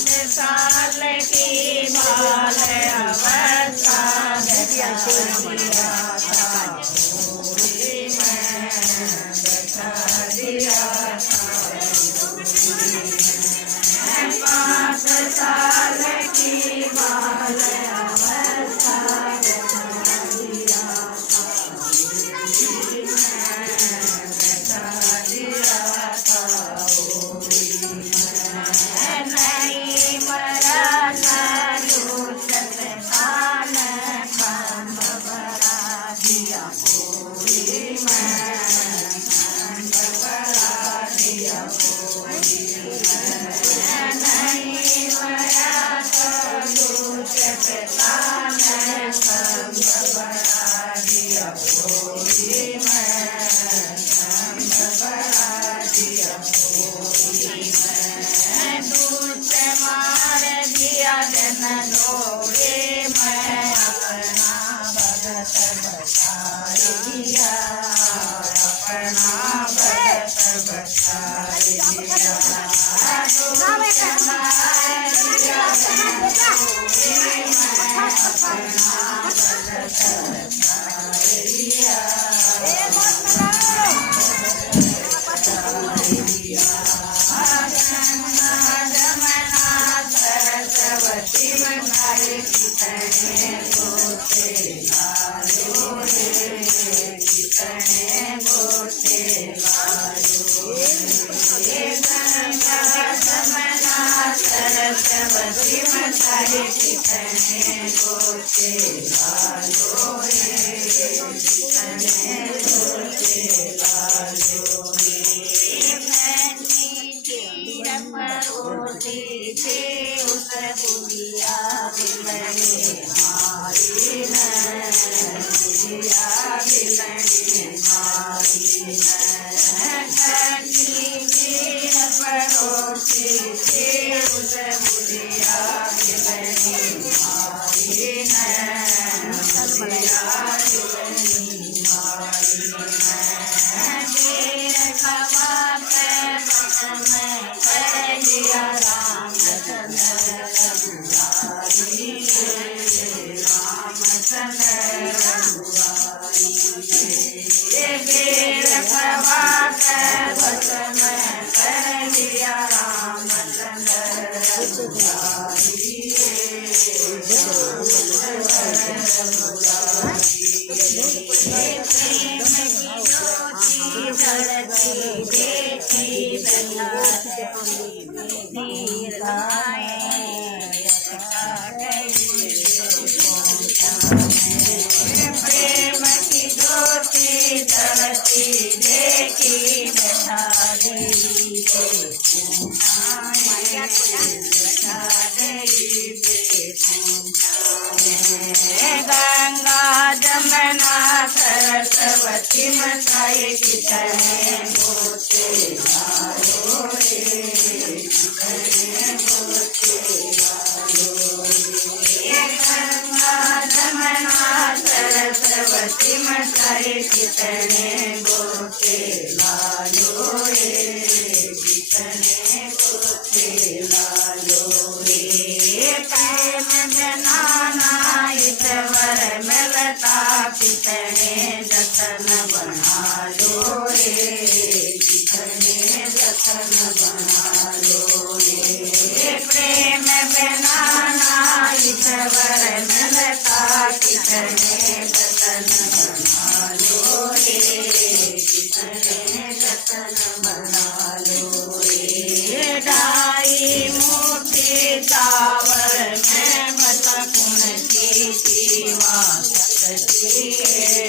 साल की बाल अवस्था देखा दिया था गोरी में देखा दिया था 5 साल की बाल अवस्था देखा दिया गंगा जमुना सरस्वती मताए कितने गोते लालो रे कितने गोते लालो रे गंगा जमुना सरस्वती मताए कितने गोते लालो रे कितने गोते लालो रे प्रेम जनाना ईश्वर मिलता कितने जतन बना लो रे कितने जतन बना लो रे प्रेम बनाना ईश्वर मिलता कितने जतन बना लो रे कितने जतन बना लो रे डाई मोटी चावल में मत कुण की सेवा सकती है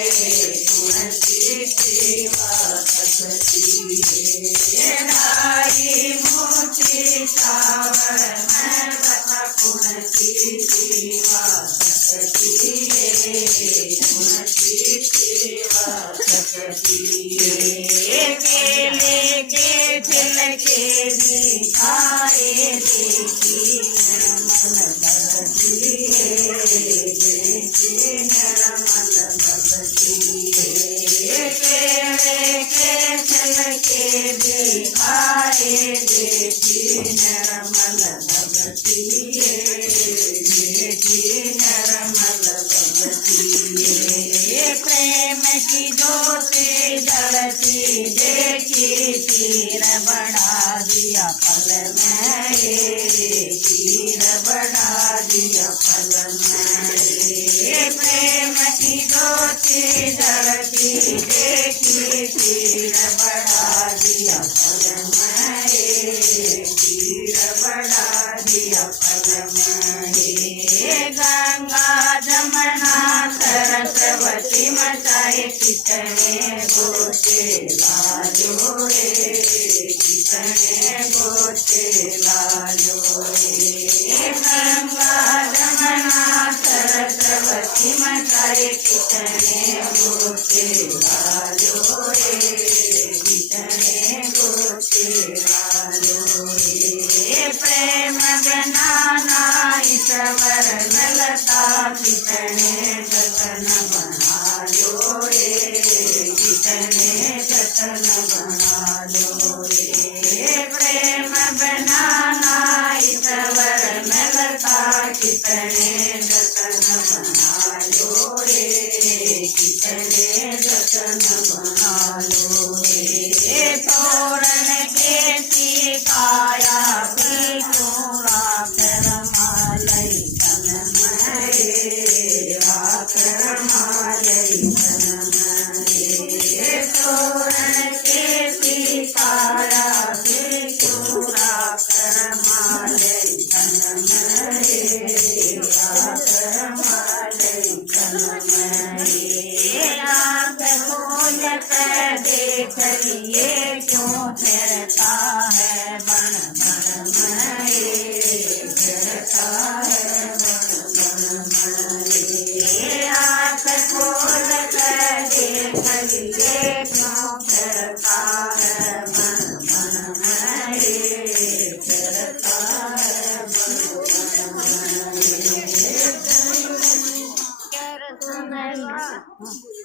तुलसी सेवा सकती है डाई मोटी चावल में मत कुण की सेवा सकती है तुलसी सेवा सकती है केले के छिलके दिखाए देखी मन बदती है देखी मन बदती है केले के छिलके दिखाए देखी मन भगवतीये देखी निर्मल भगवतीये प्रेम की ज्योति जलती देखी तीर बढ़ा दिया फल में तीर बढ़ा दिया फल में प्रेम की ज्योति जलती देखी तीर बढ़ा दिया फल में तीर बढ़ा दिया फल में गंगा जमुना सरस्वती मचाए कितने गोते लाजो रे कितने गोते लाजो रे गंगा जमुना सरस्वती मचाए कितने गोते लाजो रे कितने गोते लाजो रे प्रेम बिना ना ईश्वर मिलता कितने